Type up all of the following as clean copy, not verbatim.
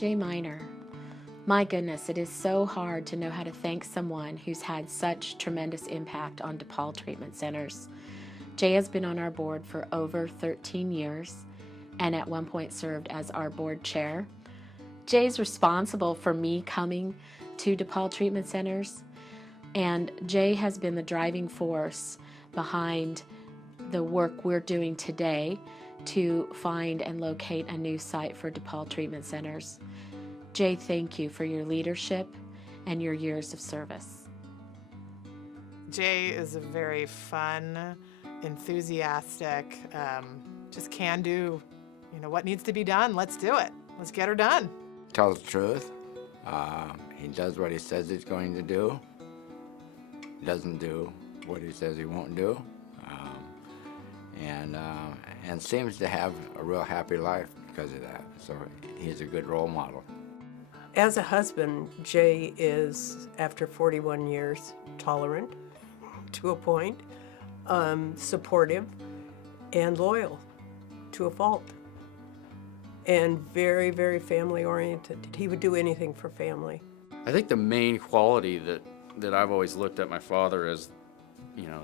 Jay Miner. My goodness, it is so hard to know how to thank someone who's had such tremendous impact on DePaul Treatment Centers. Jay has been on our board for over 13 years and at one point served as our board chair. Jay's responsible for me coming to DePaul Treatment Centers, and Jay has been the driving force behind the work we're doing today to find and locate a new site for DePaul Treatment Centers. Jay, thank you for your leadership and your years of service. Jay is a very fun, enthusiastic, just can do, what needs to be done, let's do it. Let's get her done. Tells the truth. He does what he says he's going to do. He doesn't do what he says he won't do. And seems to have a real happy life because of that. So he's a good role model. As a husband, Jay is, after 41 years, tolerant to a point, supportive, and loyal to a fault, and very, very family-oriented. He would do anything for family. I think the main quality that I've always looked at my father as,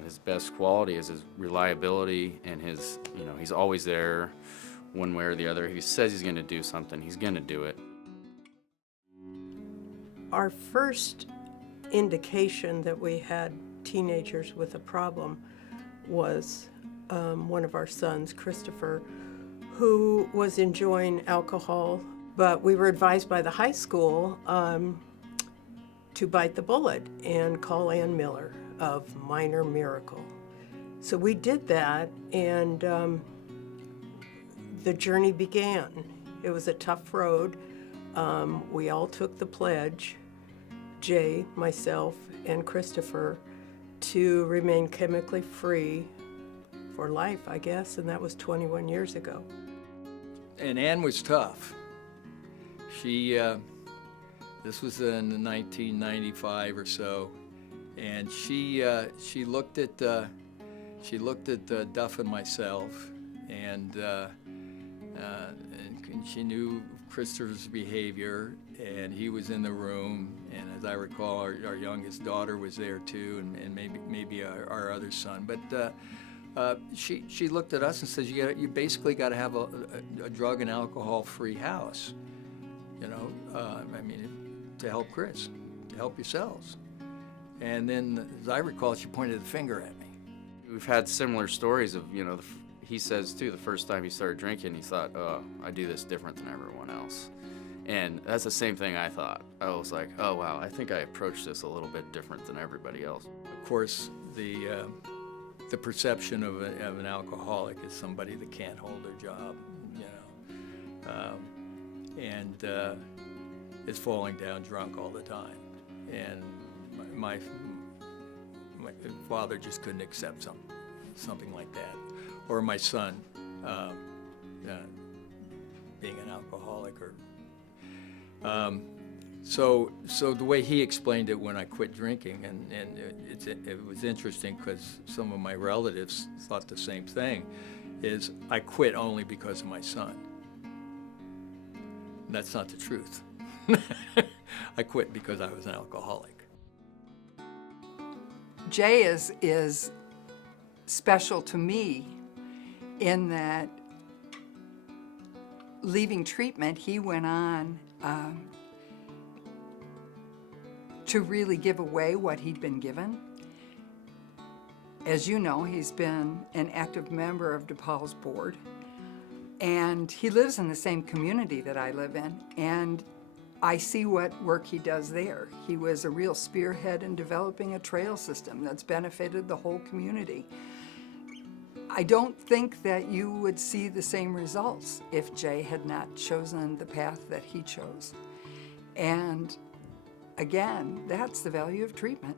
his best quality is his reliability and his, he's always there one way or the other. If he says he's going to do something, he's going to do it. Our first indication that we had teenagers with a problem was one of our sons, Christopher, who was enjoying alcohol, but we were advised by the high school to bite the bullet and call Ann Miller of Minor Miracle. So we did that, and the journey began. It was a tough road. We all took the pledge, Jay, myself, and Christopher, to remain chemically free for life, I guess, and that was 21 years ago. And Ann was tough. She, this was in 1995 or so, and she looked at Duff and myself, and she knew Christopher's behavior, and he was in the room, and as I recall, our youngest daughter was there too, and maybe our other son. But she looked at us and says, you basically got to have a drug and alcohol-free house, to help Chris, to help yourselves. And then, as I recall, she pointed the finger at me. We've had similar stories of, he says too, the first time he started drinking, he thought, oh, I do this different than everyone else. And that's the same thing I thought. I was like, oh wow, I think I approached this a little bit different than everybody else. Of course, the perception of an alcoholic is somebody that can't hold their job, and is falling down drunk all the time. And my father just couldn't accept something like that. Or my son being an alcoholic. So the way he explained it when I quit drinking, and it was interesting because some of my relatives thought the same thing, is I quit only because of my son. That's not the truth. I quit because I was an alcoholic. Jay is special to me in that, leaving treatment, he went on to really give away what he'd been given. As you know, he's been an active member of DePaul's board, and he lives in the same community that I live in, and I see what work he does there. He was a real spearhead in developing a trail system that's benefited the whole community. I don't think that you would see the same results if Jay had not chosen the path that he chose. And again, that's the value of treatment.